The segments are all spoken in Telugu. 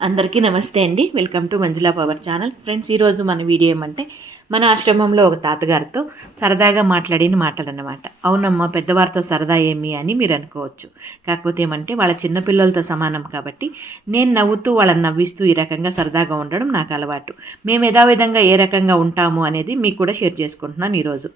అందరికీ నమస్తే అండి. Welcome to Manjula power channel friends ఈరోజు మన వీడియో ఏమంటే మన ఆశ్రమంలో ఒక తాతగారితో సరదాగా మాట్లాడిన మాటలు అన్నమాట అవునమ్మా పెద్దవారితో సరదా ఏమి అని మీరు అనుకోవచ్చు. కాకపోతే ఏమంటే వాళ్ళ చిన్నపిల్లలతో సమానం కాబట్టి నేను నవ్వుతూ వాళ్ళని నవ్విస్తూ ఈ రకంగా సరదాగా ఉండడం నాకు అలవాటు. మేము యథావిధంగా ఏ రకంగా ఉంటాము అనేది మీకు కూడా షేర్ చేసుకుంటున్నాను ఈరోజు.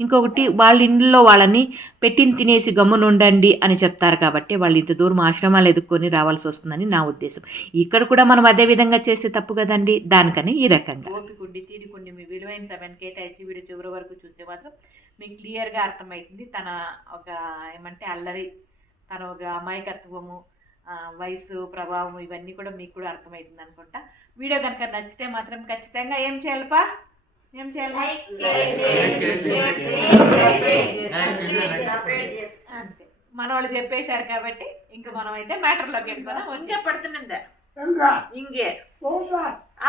ఇంకొకటి వాళ్ళ ఇంట్లో వాళ్ళని పెట్టిన తినేసి గమ్మునుండండి అని చెప్తారు కాబట్టి వాళ్ళు ఇంత దూరం ఆశ్రమాలు ఎదుర్కొని రావాల్సి వస్తుందని నా ఉద్దేశం. ఇక్కడ కూడా మనం అదే విధంగా చేస్తే తప్పు కదండి? దానికని ఈ రకంగా. విలువైన సెవెన్ కేట్ అయితే వీడియో చివరి వరకు చూస్తే మాత్రం మీకు క్లియర్గా అర్థమవుతుంది. తన ఒక ఏమంటే అల్లరి తన ఒక అమాయకత్వము వయసు ప్రభావం ఇవన్నీ కూడా మీకు కూడా అర్థమవుతుంది అనుకుంటా. వీడియో కనుక నచ్చితే మాత్రం ఖచ్చితంగా ఏం చేయాలిపా ఏం చేయాలి? మన వాళ్ళు చెప్పేశారు కాబట్టి ఇంక మనం అయితే మ్యాటర్లోకి వెళ్ళిపోదాం. వచ్చే ఇంకే.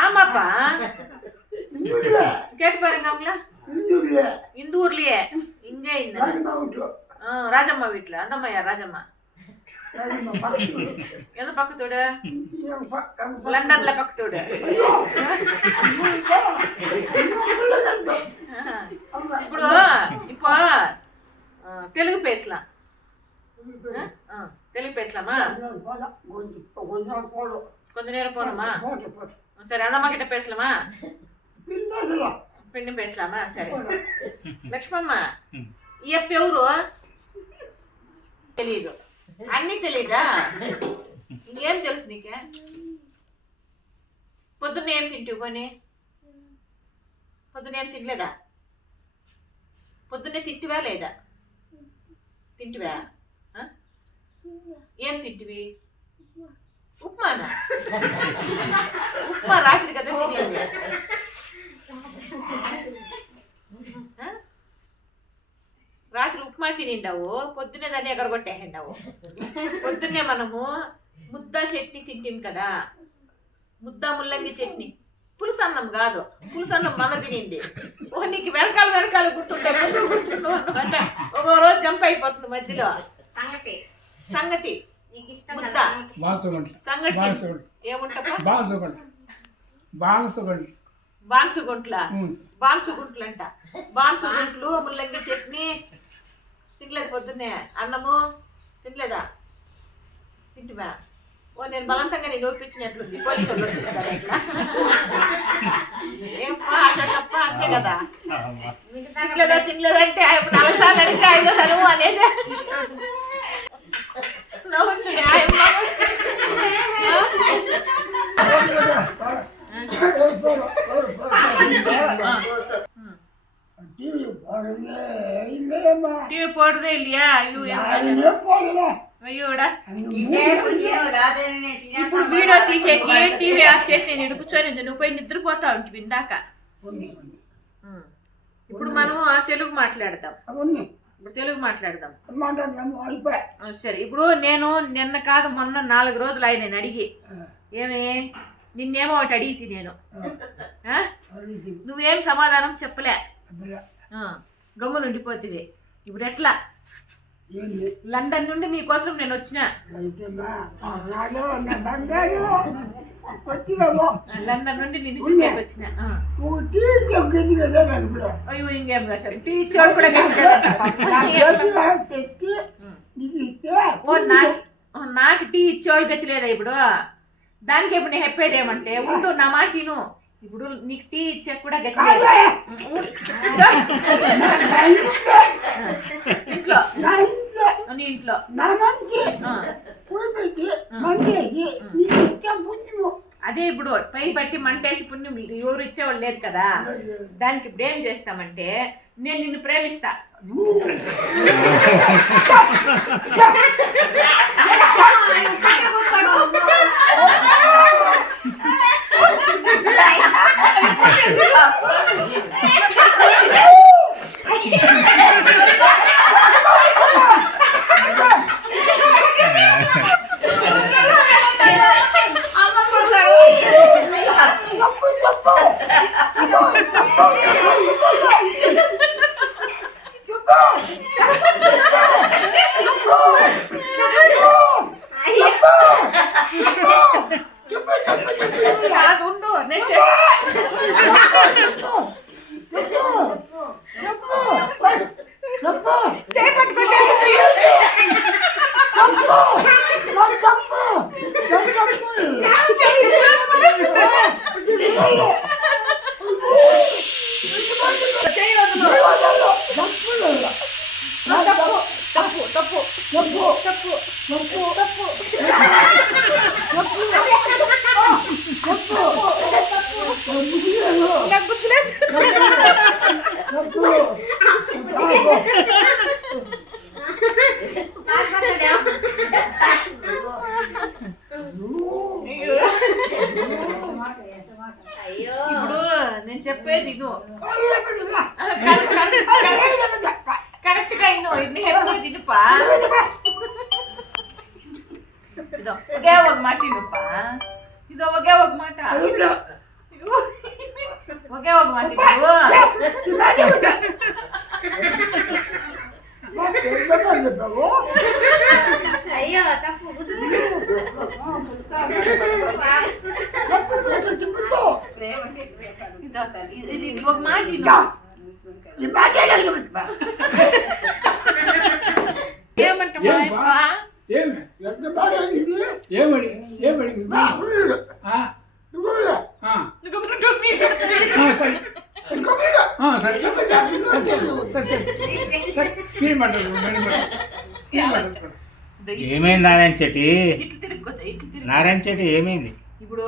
ఆమాపా கேட்டு பாருங்களா அவங்கள. இந்தூர்ல இந்தூர்லயே. இங்க இந்த ராஜம்மா வீட்டுல. அந்த அம்மா ராஜம்மா. எந்த பக்கத்தோடு லண்டன்ல பக்கத்தோடு இப்போ இப்போ தெலுங்கு பேசலாம். தெலுங்கு பேசலாமா? கொஞ்ச நேரம் போகணுமா சரி அந்த அம்மா கிட்ட பேசலாமா? పిన్ని పేసలామా? సరే. లక్ష్మమ్మ ఈ అప్ప ఎవరు? తెలీదు. అన్నీ తెలీదా? ఇంకేం తెలుసు నీకే? పొద్దున్న ఏం తింటివి పోనీ? పొద్దున్న ఏం తినలేదా? పొద్దున్నే తింటివా లేదా? తింటివా? ఆ? ఏం తింటివి? ఉప్మానా? ఉప్మా రాత్రి కదా తినేది? రాత్రి ఉప్మా తినిండావు పొద్దున్నే దాన్ని ఎగరగొట్టేసిండావు. పొద్దున్నే మనము ముద్ద చట్నీ తింటాం కదా. ముద్ద ముల్లంగి చట్నీ. పులుసు అన్నం కాదు. పులుసు అన్నం మన తినింది. ఓ నీకు వెనకాల వెనకాల గుర్తుంటాయి ముందు గుర్తుండవు అంటే ఒక రోజు జంప్ అయిపోతుంది మధ్యలో. సంగటి. సంగటి. నీకు ఇష్టం ముద్ద. సంగటి. ఏముంటా బాన్సుగండి బాన్సుగండి బాన్సుగుంట్ల? బాన్సుగుంట్లు అంట బాన్సుగుంట్లు ముల్లంగి చట్నీ. తినలేదు పొద్దున్నే. అన్నము. తినలేదా? తింటివా ఓ నేను బలవంతంగా నేను ఒప్పించినట్లుంది. పోలీసు తప్ప అంతే కదా. తినలేదా తినలేదంటే ఆయన నాలుగు సార్లు అడిగితే ఐదో సరువు అనేసి. ஐயா ஐயோ అయ్యోడా ఇప్పుడు వీడియో తీసేకి టీవీ ఆఫ్ చేసి నేను ఇడుకుచోని నువ్వు పోయి నిద్రపోతా ఉంటుంది ఇందాక ఇప్పుడు మనం తెలుగు మాట్లాడదాం ఇప్పుడు తెలుగు మాట్లాడదాం సరే ఇప్పుడు నేను నిన్న కాదు మొన్న నాలుగు రోజులు ఆయన నేను అడిగి ఏమి నిన్నేమో ఒకటి అడిగితే నేను నువ్వేం సమాధానం చెప్పలే గమ్ములు ఉండిపోతుంది ఇప్పుడు ఎట్లా లండన్ నుండి మీకోసం నేను వచ్చిన. లండన్ నుండి నిన్ను చూసేకి వచ్చిన. అయ్యో ఇంకేం రాశారు కూడా నాకు టీ ఇచ్చేవాడు గతి లేదా ఇప్పుడు? దానికి ఇప్పుడు నేను చెప్పేది ఏమంటే ఉండు నా మాట ఇప్పుడు నీకు టీ ఇచ్చే కూడా గతి ఇంట్లో. నీ. అదే ఇప్పుడు పై బట్టి మంటేసి పుణ్యం ఎవరు ఇచ్చేవాళ్ళు లేదు కదా. దానికి ఇప్పుడు ఏం చేస్తామంటే నేను నిన్ను ప్రేమిస్తా. ね。హెల్ప్ తినుపా ఇదో ఒకే ఒక మాట ఇనుపా ఇదో ఒకే ఒక మాట ఇదిగో. ఒకే ఒక మాట ఇవ్వు. అయ్యో ఏమైంది నారాయణ చెట్టి? నారాయణ చెట్టి ఏమైంది? ఇప్పుడు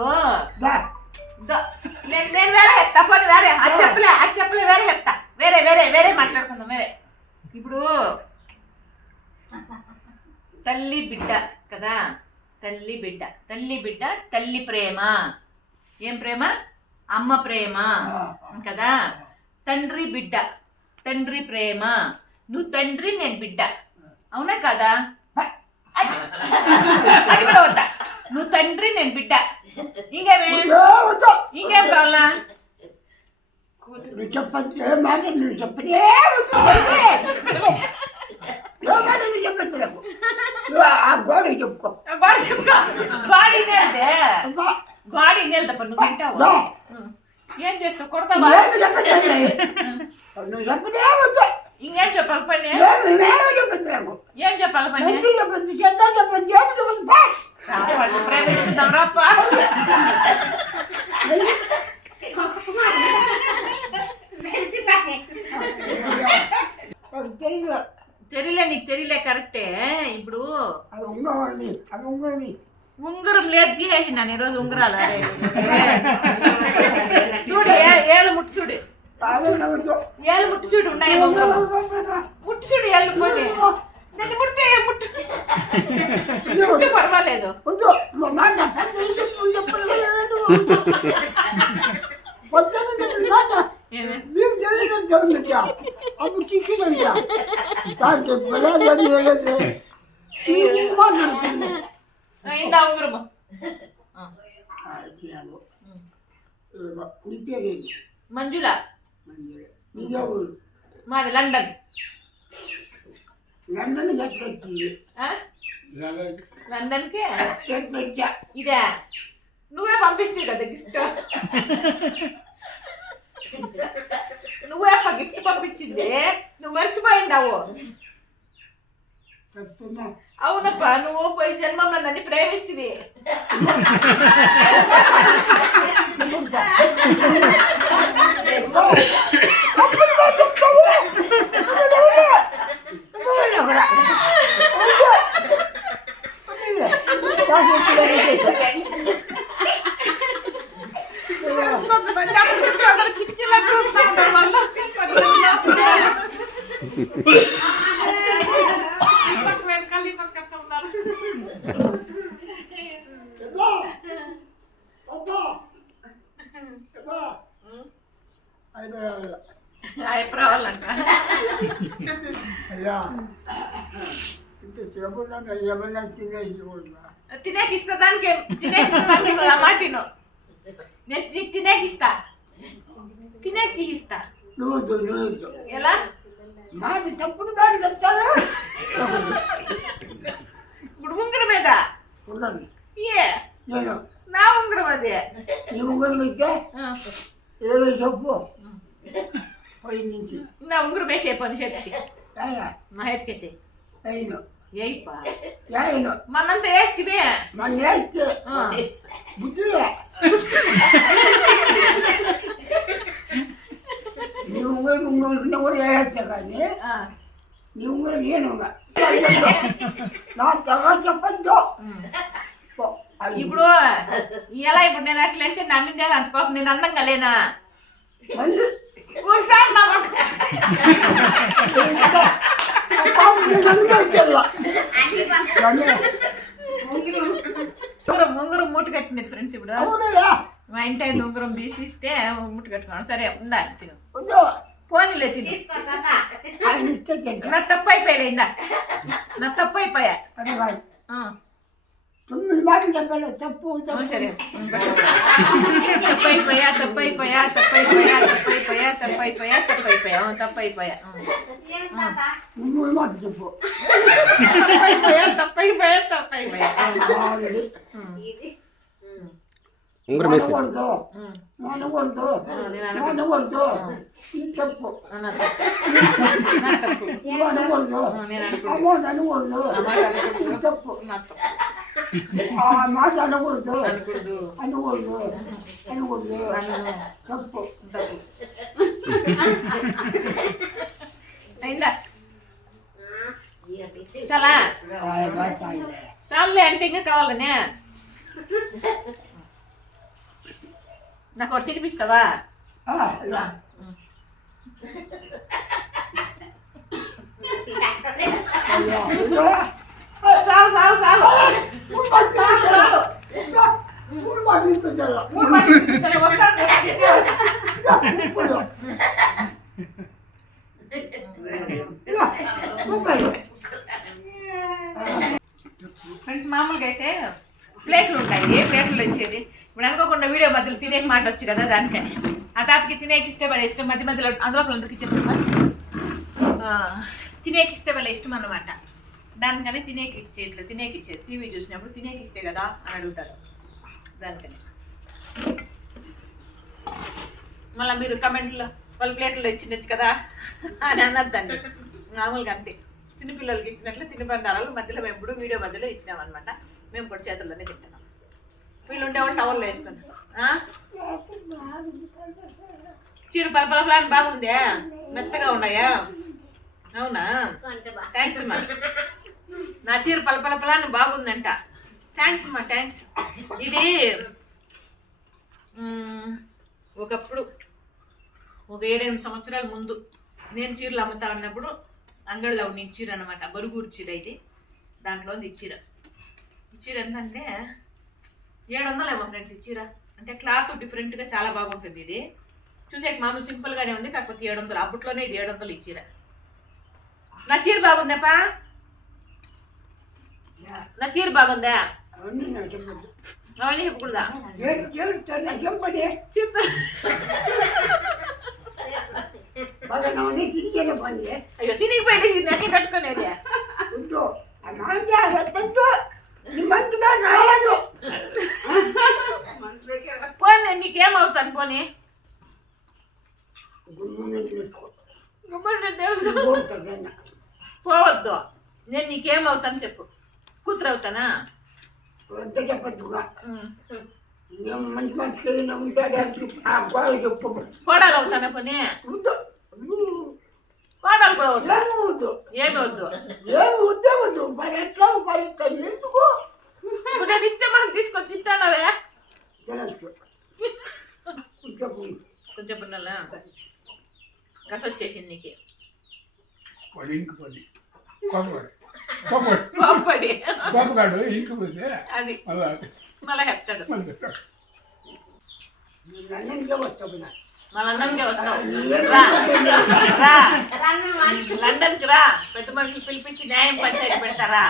ద- నేను నేను వేరే చెప్తా పోనీ వేరే. అది చెప్పలే అది చెప్పలే వేరే చెప్తా. వేరే వేరే వేరే మాట్లాడుకుందాం వేరే. ఇప్పుడు తల్లి బిడ్డ కదా? తల్లి బిడ్డ. తల్లి బిడ్డ తల్లి ప్రేమ. ఏం ప్రేమ? అమ్మ ప్రేమ. కదా? తండ్రి బిడ్డ తండ్రి ప్రేమ. నువ్వు తండ్రి నేను బిడ్డ. అవునా కదా? అది అది కూడా వద్దా? నువ్వు తండ్రి నేను బిడ్డ. ఇంకేమే? ఇంకేం కావాలా? మాట నువ్వు ఆ గోడ చెప్పుకో బాడీ చెప్పుకో బాడీ నేల్దే బాడీ నేల్దప్ప నువ్వు వింటావు. ఏం చేస్తావు కొడతావా ఏమి చెప్పదు నువ్వు చెప్పదే ఇంకేం చెప్పాలి? పని ఏమి ఏం చెప్పాలి పని చెప్పదు చెప్పదు ఏమి చెప్పదు బా. రావాలి, ప్రేమించుకుందాం రాప్ప అది తెలియదు తెలియలే నీకు తెలియలే కరెక్టే ఇప్పుడు అది ఉంగవాడిని అది ఉంగవాడిని ఉంగరం లేదు చేసిన ఈరోజు ఉంగరాలు అరే, చూడు ఏ- ఏళ్ళు ముట్టు చూడు అదే నవ్వుతూ ఏళ్ళు ముట్టు చూడు ఉన్నాయి ఉంగరం ముట్టు చూడు ఏళ్ళు పోనీ నన్ను ముడితే ఏం ముట్టు ముట్టు పర్వాలేదు వద్దు నువ్వు మాట పెద్దలు చెప్పు చెప్పలేదు పొద్దున్న చెప్పిన మాట మేము తెలియదు చదువుతా అప్పుడు చిక్కినయ్యా దానికి పిల్లలు మాట్లాడుతుంది ఇందా ఉంగరము నీ పేరేంటి మంజుల నీదే ఊరు మాది లండన్ లండన్ ఎట్లొచ్చి ఆ? లండన్కి ఎట్లొచ్చా ఇదే నువ్వే పంపిస్తే కదా గిఫ్ట్ నువ్వే గిఫ్ట్ పంపించింది నువ్వు మర్చిపోయిండావు చెప్తున్నా అవునప్ప నువ్వు పోయి జన్మంలో నన్ను ప్రేమిస్తుంది కిటికీలో చూస్తా ఉంటారు వాళ్ళు పక్క వెనకాల ఈ పక్క అట్లా ఉన్నారు అభిప్రాయాలంట అయ్యా ఇంతసేపు నన్ను ఏమైనా తినేసి ఉన్నా తినేకి ఇస్తా దానికి తినేకి ఇస్తా దానికి నువ్వు ఆ మాట విను. నేను నీకు తినేకి ఇస్తా తినేకి ఇస్తా నువ్వు నువ్వు ఎలా మాట తప్పుడు మాట చెప్తాను ఇప్పుడు ఉంగరం మీద ఉండదు ఏ? నేను నా ఉంగరం అది. నీ ఉంగరం ఆ, ఏదో చెప్పు. పై నుంచి. నా ఉంగరం వేసే పని అయ్యా మా హెట్కేసి అయిను ఏయిపా. అయిను మనంతా వేస్టివే. మన వేస్తే బుద్ధిలే నీ ఉంగరం ఉంగరం కూడా వేస్తా కానీ ఆ, నువ్వు కూడా నేను నా తర్వాత చెప్పద్దు పో. అది ఇప్పుడు ఎలా ఇప్పుడు నేను అట్లంటే నమ్మిందే అంత కోపం నేను అందంగా లేనా మళ్ళీ ఒకసారి నా మొక్క- ఆ పాపం నేను అనుభవించాలా. మళ్ళీ ఉంగరం ఉంగరం మూట కట్టినది ఫ్రెండ్స్ ఇప్పుడు అవునయ్యా మా ఇంటి ఆయన ఉంగరం తీసిస్తే మూట కట్టుకున్నాను సరే ఉందా తిను వద్దు. పోనీలే తిను. ఆయన ఇస్తే తింటా నా తప్పు అయిపోయా నా తప్పు అయిపోయా కాదు. ఆ, తొమ్మిది మాటలు చెప్పాడు. తప్పు తప్పు సరే. తప్పు అయిపోయా తప్పు అయిపోయా తప్పు అయిపోయా తప్పు అయిపోయా తప్పు అయిపోయా తప్పు అయిపోయా ఆ, తప్పు అయిపోయా ఆ. మూడు మాటలు చెప్పు. తప్పు అయిపోయా తప్పు అయిపోయా తప్పు అయిపోయా ఆ, బాగుంది. ఇది. ఉంగరం వేసి. అనకూడదు ఉమ్. నువ్వు అనకూడదు ఆ, నేను అనుకుంటా అమౌంట్ అనకూడదు ఆ మాట అనకూడదు. అనకూడదు అనకూడదు తప్పు అయిందా. చాలా. చాలులే అంటే ఇంకా కావాలనే. నాకు ఒకటి తినిపిస్తావా. ఫ్రెండ్స్ మామూలుగా అయితే ప్లేట్లు ఉంటాయి. ప్లేట్లు వచ్చేది ఇప్పుడు అనుకోకుండా వీడియో మధ్యలో తినే మాట వచ్చు కదా దానికని ఆ తాతకి తినేకి ఇస్తే వాళ్ళ ఇష్టం మధ్య మధ్యలో అందులో అందరికి ఇచ్చేస్తాం తినేకి ఇష్టం వాళ్ళ ఇష్టం అనమాట దానికని తినేకి ఇచ్చేట్లు తినేకి ఇచ్చేది టీవీ చూసినప్పుడు తినేకి ఇస్తే కదా అని అడుగుతారు. దానికని. మళ్ళీ మీరు కమెంట్లో వాళ్ళ ప్లేట్లో ఇచ్చిండొచ్చు కదా అని దాన్ని మామూలుగా అంతే. చిన్నపిల్లలకి ఇచ్చినట్లు తినబండారాలు మధ్యలో మేము ఇప్పుడు వీడియో మధ్యలో ఇచ్చినామన్నమాట. మేము కూడా చేతుల్లోనే తింటాం తింటున్నాం వీళ్ళు టవల్లో వేసుకుని? చీర పలపలపలాని బాగుందే. మెత్తగా ఉన్నాయా? అవునా. థ్యాంక్స్ అమ్మా. నా చీర పలపలపలాని బాగుందంట. థ్యాంక్స్ అమ్మా థ్యాంక్స్ ఇది ఒకప్పుడు ఒక ఏడెనిమిది సంవత్సరాల ముందు నేను చీరలు అమ్ముతా ఉన్నప్పుడు అంగడిలో ఉన్న చీర అనమాట బరుగురు చీర ఇది. దాంట్లో ఉంది చీర. చీర ఎంత ఏడు వందలు ఏమో ఫ్రెండ్స్ ఇచ్చిరా. అంటే క్లాత్ డిఫరెంట్గా చాలా బాగుంటుంది ఇది. చూసేకి మామూలు సింపుల్గానే ఉంది కాకపోతే ఏడు వందలు అప్పట్లోనే ఇది ఏడు వందలు ఇచ్చిరా. నా చీర బాగుందాపా నా చీర బాగుందా? అవన్నీ నాకు చెప్పకూడదా చెప్పండి చెప్తా అయ్యో సినికి పెట్టి ఎట్లా కట్టుకునేది మాట రాలేదు. పోనీ నీకేమవుతాను పోనీ? పోవద్దు. నేను నీకేమవుతాను చెప్పు. కూతురు అవుతానా మంచి మంచి కోడలు అవుతానా పోనీ? కోడలు కూడా వద్దు ఏమి వద్దు ఏమి వద్దే. వద్దు మరి ఎట్లా మరి ఇక్కడ ఎందుకు? ఇప్పుడు నేను ఇస్తే మనం తీసుకొని తింటానవే. తినచ్చు కొంచెం గస వచ్చేసింది నీకు. కోపగాడు కోపగాడు కోపడి కోపగాడు ఇంకిపోతే అది. అలా మళ్ళా చెప్తాడు. మళ్ళీ చెప్తాడు. నన్ను వస్తావు నా మళ్ళీ అన్నంకే వస్తావు రా. రా. లండన్కి రా. పెద్ద మనుషులు పిలిపించి న్యాయం పంచాయతీ పెడతారా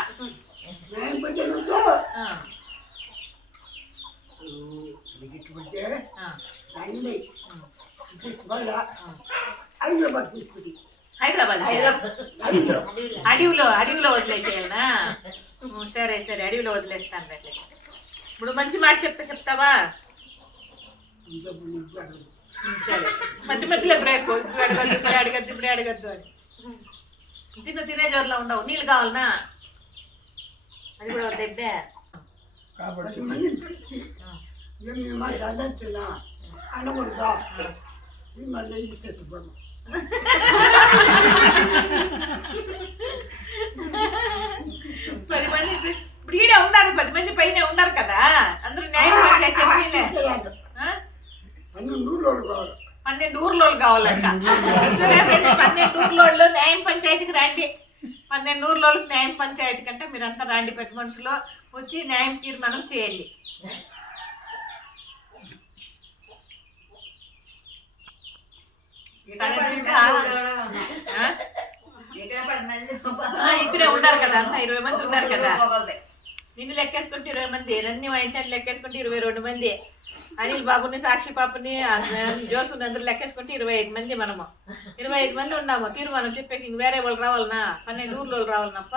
హైదరాబాద్ అడవిలో అడవిలో వదిలేసేయాలనా సరే సరే అడవిలో వదిలేస్తాను ఇప్పుడు మంచి మాట చెప్తే చెప్తావా? మధ్య మధ్యలో బ్రేక్ ఇప్పుడు అడగద్దు ఇప్పుడు అడగద్దు ఇప్పుడు అడగద్దు అని తిన్న తినే జోరులో ఉండవు నీళ్ళు కావాలనా అది కూడా వద్దే కాబట్టి మంది ఏమి మాట అనొచ్చునా అనకూడదా మళ్ళీ ఇది తెచ్చుకోను పది మంది ఇప్పుడు ఈడే ఉన్నారు పది మంది పైన ఉన్నారు కదా అందరూ న్యాయం పంచాయతీ చెప్పిలే లేదు ఆ? పన్నెండు ఊళ్ళో కావాలి పన్నెండు ఊర్లోళ్ళు కావాలంట. పన్నెండు ఊర్లోళ్ళు న్యాయం పంచాయతీకి రండి. పన్నెండు ఊర్లోళ్ళకి న్యాయం పంచాయతీ కంటే మీరంతా రండి పెద్ద మనుషులు. వచ్చి న్యాయం తీర్మానం చేయండి. ఇక్కడే ఉన్నారు కదా అంతా ఇరవై మంది ఉన్నారు కదా. నిన్ను లెక్కేసుకుంటే ఇరవై మంది రన్ని వైంటాన్ని లెక్కేసుకుంటే ఇరవై రెండు మంది. అనిల్ బాబుని సాక్షి పాపని జోసుని అందరు లెక్కేసుకుంటే ఇరవై ఐదు మంది మనము. ఇరవై ఐదు మంది ఉన్నాము. తీర్మానం చెప్పేకి ఇంక వేరే వాళ్ళు రావాలనా? పన్నెండు ఊర్లో వాళ్ళు రావాలనప్ప?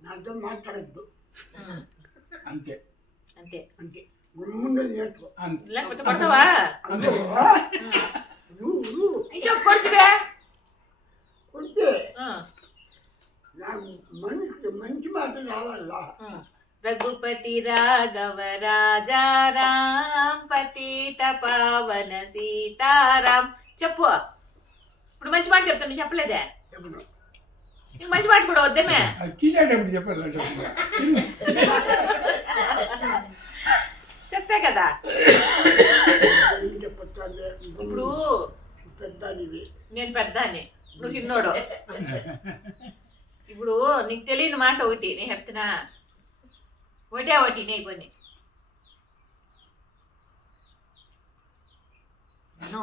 నాతో మాట్లాడద్దు. అంతే. అంతే. అంతే. లేకపోతే కొడతావా? కొడితే. ఆ, నాకు మంచి మాట రావాలా. రఘుపతి రాఘవ రాజా రామ్ పతిత పావన సీతారాం. చెప్పు. ఇప్పుడు మంచి మాట చెప్తాను చెప్పలేదే? నీకు మంచి మాట కూడా వద్దేమే తినేటప్పుడు చెప్పాలంటే చెప్తే కదా. ఇప్పుడు నేను పెద్దాన్ని నువ్వు చిన్నోడు. ఇప్పుడు నీకు తెలియని మాట ఒకటి నేను చెప్తున్నా. ఒకటే ఒకటి నీ కొన్ని. No.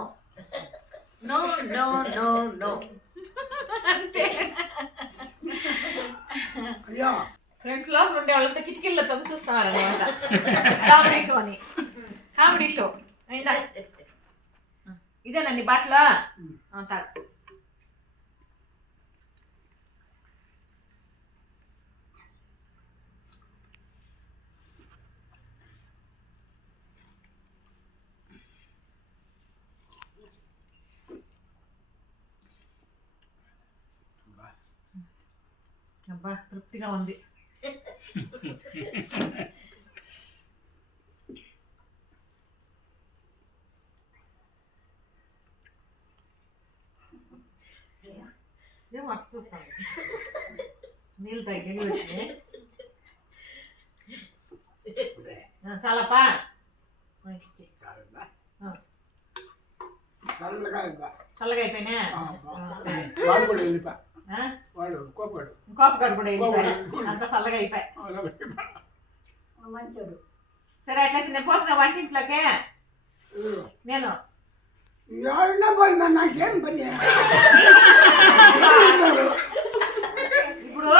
No no no no. అంతే. ఫ్రెండ్స్ లోపల ఉండే వాళ్ళతో కిటికీల్లో తొమ్మి చూస్తున్నారు అనమాట కామెడీ షో అని. Comedy show. అయినా ఇదేనా నీ బాటలో తాగు. అబ్బా తృప్తిగా ఉంది ఏం అక్క చూస్తాను నీళ్ళు తగ్గి వచ్చి చాలప్పా చాలమ్మా. ఆ. చల్లగా ఇవ్వ. చల్లగా అయిపోయినా ఆ, ఆ, సరే. వాడు కోపాడు. కోపగాడు కూడా. అంత చల్లగా అయిపోయి. అలా వెళ్ళిపా. మంచోడు. సరే అట్లయితే నేను పోతున్నా వంటింట్లోకే. నేను. ఎవరైనా పోయి మరి నాకేం పని? ఇప్పుడు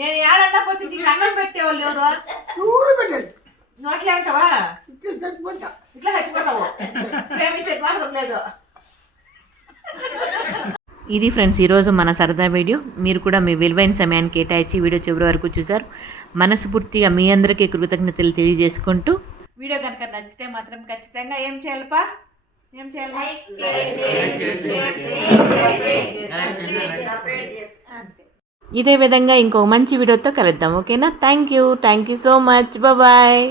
నేను ఏడన్నా పోతే నీకు అన్నం పెట్టేవాళ్ళు ఎవరు? చూడు పెట్టేది నోట్లే ఉంటావా ఇట్లా చచ్చిపోతా ఇట్లా చచ్చిపోతావు. ప్రేమించేది మాత్రం లేదు. ఇది ఫ్రెండ్స్ ఈరోజు మన సరదా వీడియో. మీరు కూడా మీ విలువైన సమయాన్ని కేటాయించి వీడియో చివరి వరకు చూసారు మనస్ఫూర్తిగా మీ అందరికీ కృతజ్ఞతలు తెలియజేసుకుంటూ వీడియో కనుక నచ్చితే మాత్రం ఖచ్చితంగా ఏం చేయాలపా ఏం చేయాలి? ఇదే విధంగా ఇంకో మంచి వీడియోతో కలుద్దాం ఓకేనా? Thank you thank you so much. Bye.